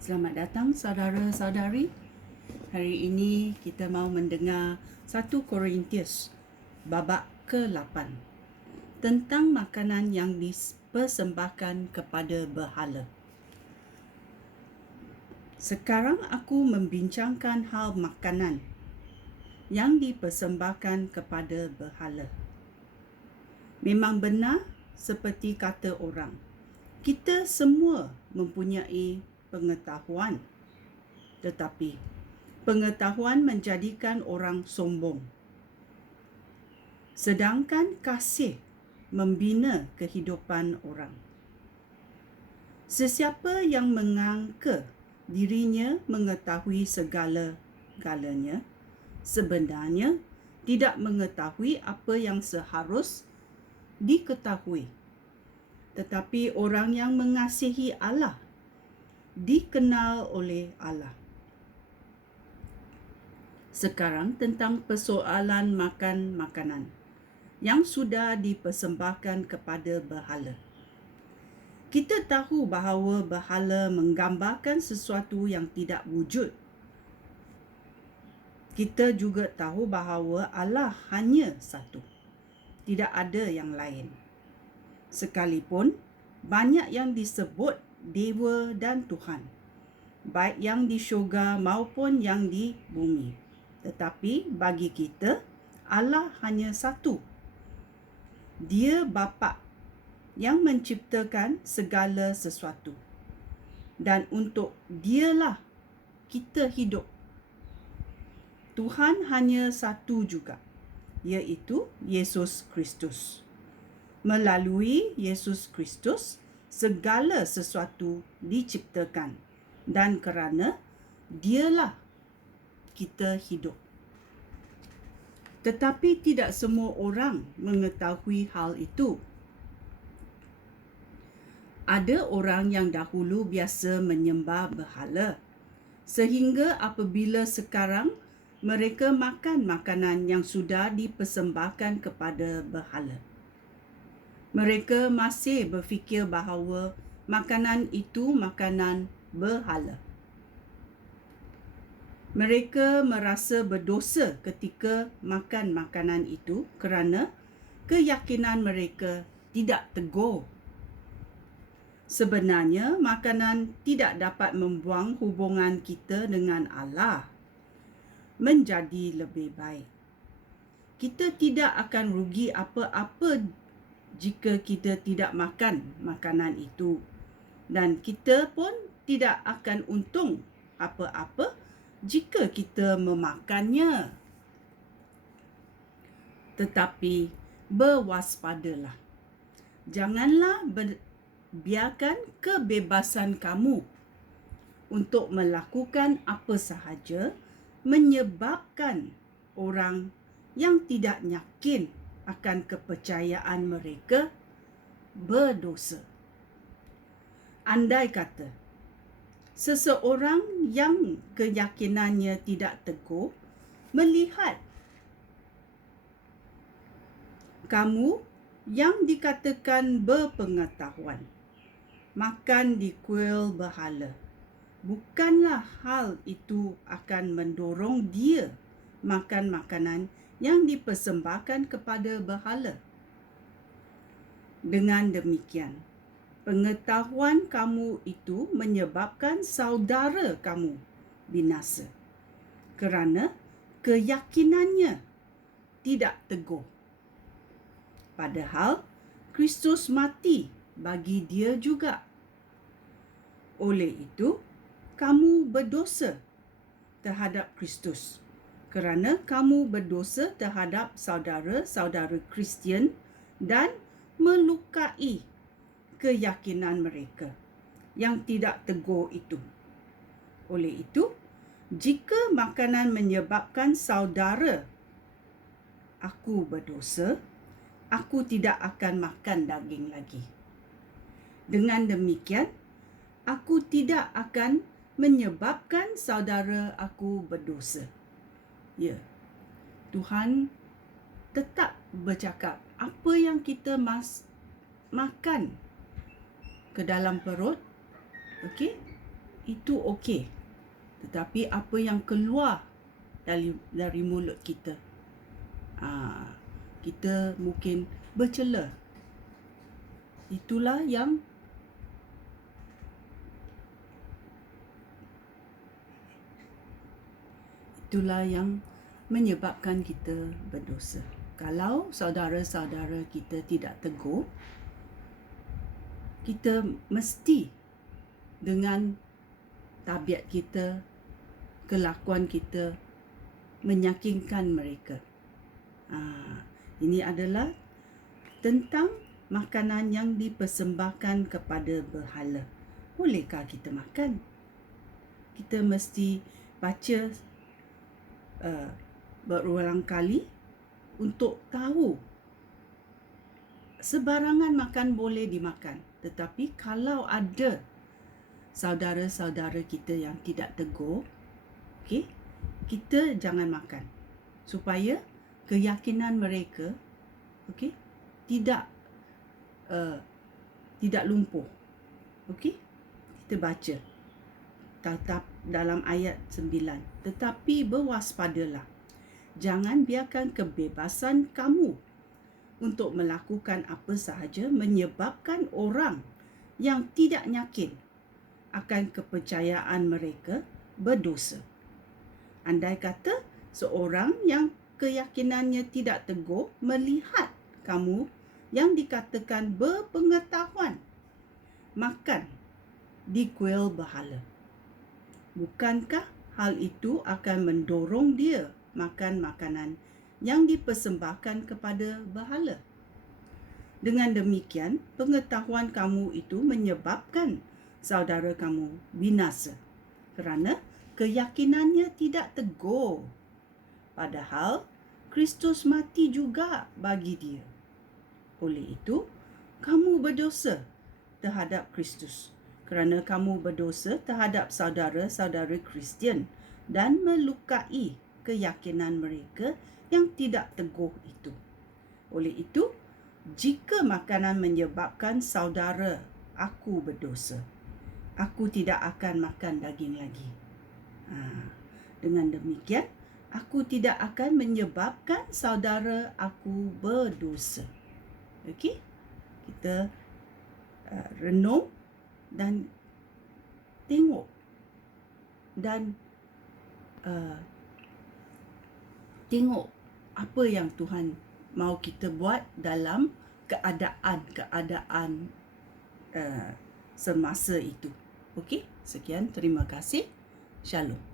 Selamat datang saudara-saudari. Hari ini kita mau mendengar 1 Korintius babak ke-8 tentang makanan yang dipersembahkan kepada berhala. Sekarang aku membincangkan hal makanan yang dipersembahkan kepada berhala. Memang benar seperti kata orang, kita semua mempunyai pengetahuan, tetapi pengetahuan menjadikan orang sombong, sedangkan kasih membina kehidupan orang. Sesiapa yang menganggap dirinya mengetahui segala-galanya, sebenarnya tidak mengetahui apa yang seharus diketahui. Tetapi orang yang mengasihi Allah dikenal oleh Allah. Sekarang tentang persoalan makan makanan yang sudah dipersembahkan kepada berhala. Kita tahu bahawa berhala menggambarkan sesuatu yang tidak wujud. Kita juga tahu bahawa Allah hanya satu, tidak ada yang lain. Sekalipun banyak yang disebut dewa dan Tuhan, baik yang di syurga maupun yang di bumi. Tetapi bagi kita, Allah hanya satu. Dia Bapa yang menciptakan segala sesuatu. Dan untuk Dialah kita hidup. Tuhan hanya satu juga, iaitu Yesus Kristus. Melalui Yesus Kristus, segala sesuatu diciptakan. Dan kerana Dialah kita hidup. Tetapi tidak semua orang mengetahui hal itu. Ada orang yang dahulu biasa menyembah berhala, sehingga apabila sekarang mereka makan makanan yang sudah dipersembahkan kepada berhala, mereka masih berfikir bahawa makanan itu makanan berhala. Mereka merasa berdosa ketika makan makanan itu kerana keyakinan mereka tidak teguh. Sebenarnya, makanan tidak dapat membuang hubungan kita dengan Allah menjadi lebih baik. Kita tidak akan rugi apa-apa jika kita tidak makan makanan itu, dan kita pun tidak akan untung apa-apa jika kita memakannya. Tetapi berwaspadalah. Janganlah biarkan kebebasan kamu untuk melakukan apa sahaja menyebabkan orang yang tidak yakin akan kepercayaan mereka berdosa. Andai kata seseorang yang keyakinannya tidak teguh melihat kamu yang dikatakan berpengetahuan makan di kuil berhala, bukanlah hal itu akan mendorong dia makan makanan yang dipersembahkan kepada berhala. Dengan demikian, pengetahuan kamu itu menyebabkan saudara kamu binasa kerana keyakinannya tidak teguh. Padahal Kristus mati bagi dia juga. Oleh itu, kamu berdosa terhadap Kristus kerana kamu berdosa terhadap saudara-saudara Kristian dan melukai keyakinan mereka yang tidak teguh itu. Oleh itu, jika makanan menyebabkan saudara aku berdosa, aku tidak akan makan daging lagi. Dengan demikian, aku tidak akan menyebabkan saudara aku berdosa. Ya, Tuhan tetap bercakap apa yang kita makan ke dalam perut, okey, itu okey. Tetapi apa yang keluar dari mulut kita, kita mungkin bercela. Itulah yang menyebabkan kita berdosa. Kalau saudara-saudara kita tidak tegur, kita mesti dengan tabiat kita, kelakuan kita menyakitkan mereka. Ini adalah tentang makanan yang dipersembahkan kepada berhala. Bolehkah kita makan? Kita mesti baca berulang kali untuk tahu sebarangan makan boleh dimakan. Tetapi kalau ada saudara-saudara kita yang tidak tegur, okey, kita jangan makan supaya keyakinan mereka, okey, tidak lumpuh. Okey, kita baca tetap dalam ayat 9. Tetapi berwaspadalah, jangan biarkan kebebasan kamu untuk melakukan apa sahaja menyebabkan orang yang tidak yakin akan kepercayaan mereka berdosa. Andai kata seorang yang keyakinannya tidak teguh melihat kamu yang dikatakan berpengetahuan makan di kuil berhala, bukankah hal itu akan mendorong dia makan makanan yang dipersembahkan kepada berhala? Dengan demikian, pengetahuan kamu itu menyebabkan saudara kamu binasa kerana keyakinannya tidak teguh. Padahal Kristus mati juga bagi dia. Oleh itu, kamu berdosa terhadap Kristus kerana kamu berdosa terhadap saudara-saudara Kristian dan melukai keyakinan mereka yang tidak teguh itu. Oleh itu, jika makanan menyebabkan saudara aku berdosa, aku tidak akan makan daging lagi. Dengan demikian, aku tidak akan menyebabkan saudara aku berdosa. Okey? Kita renung dan tengok dan tengok apa yang Tuhan mahu kita buat dalam keadaan semasa itu. Okey, sekian, terima kasih. Shalom.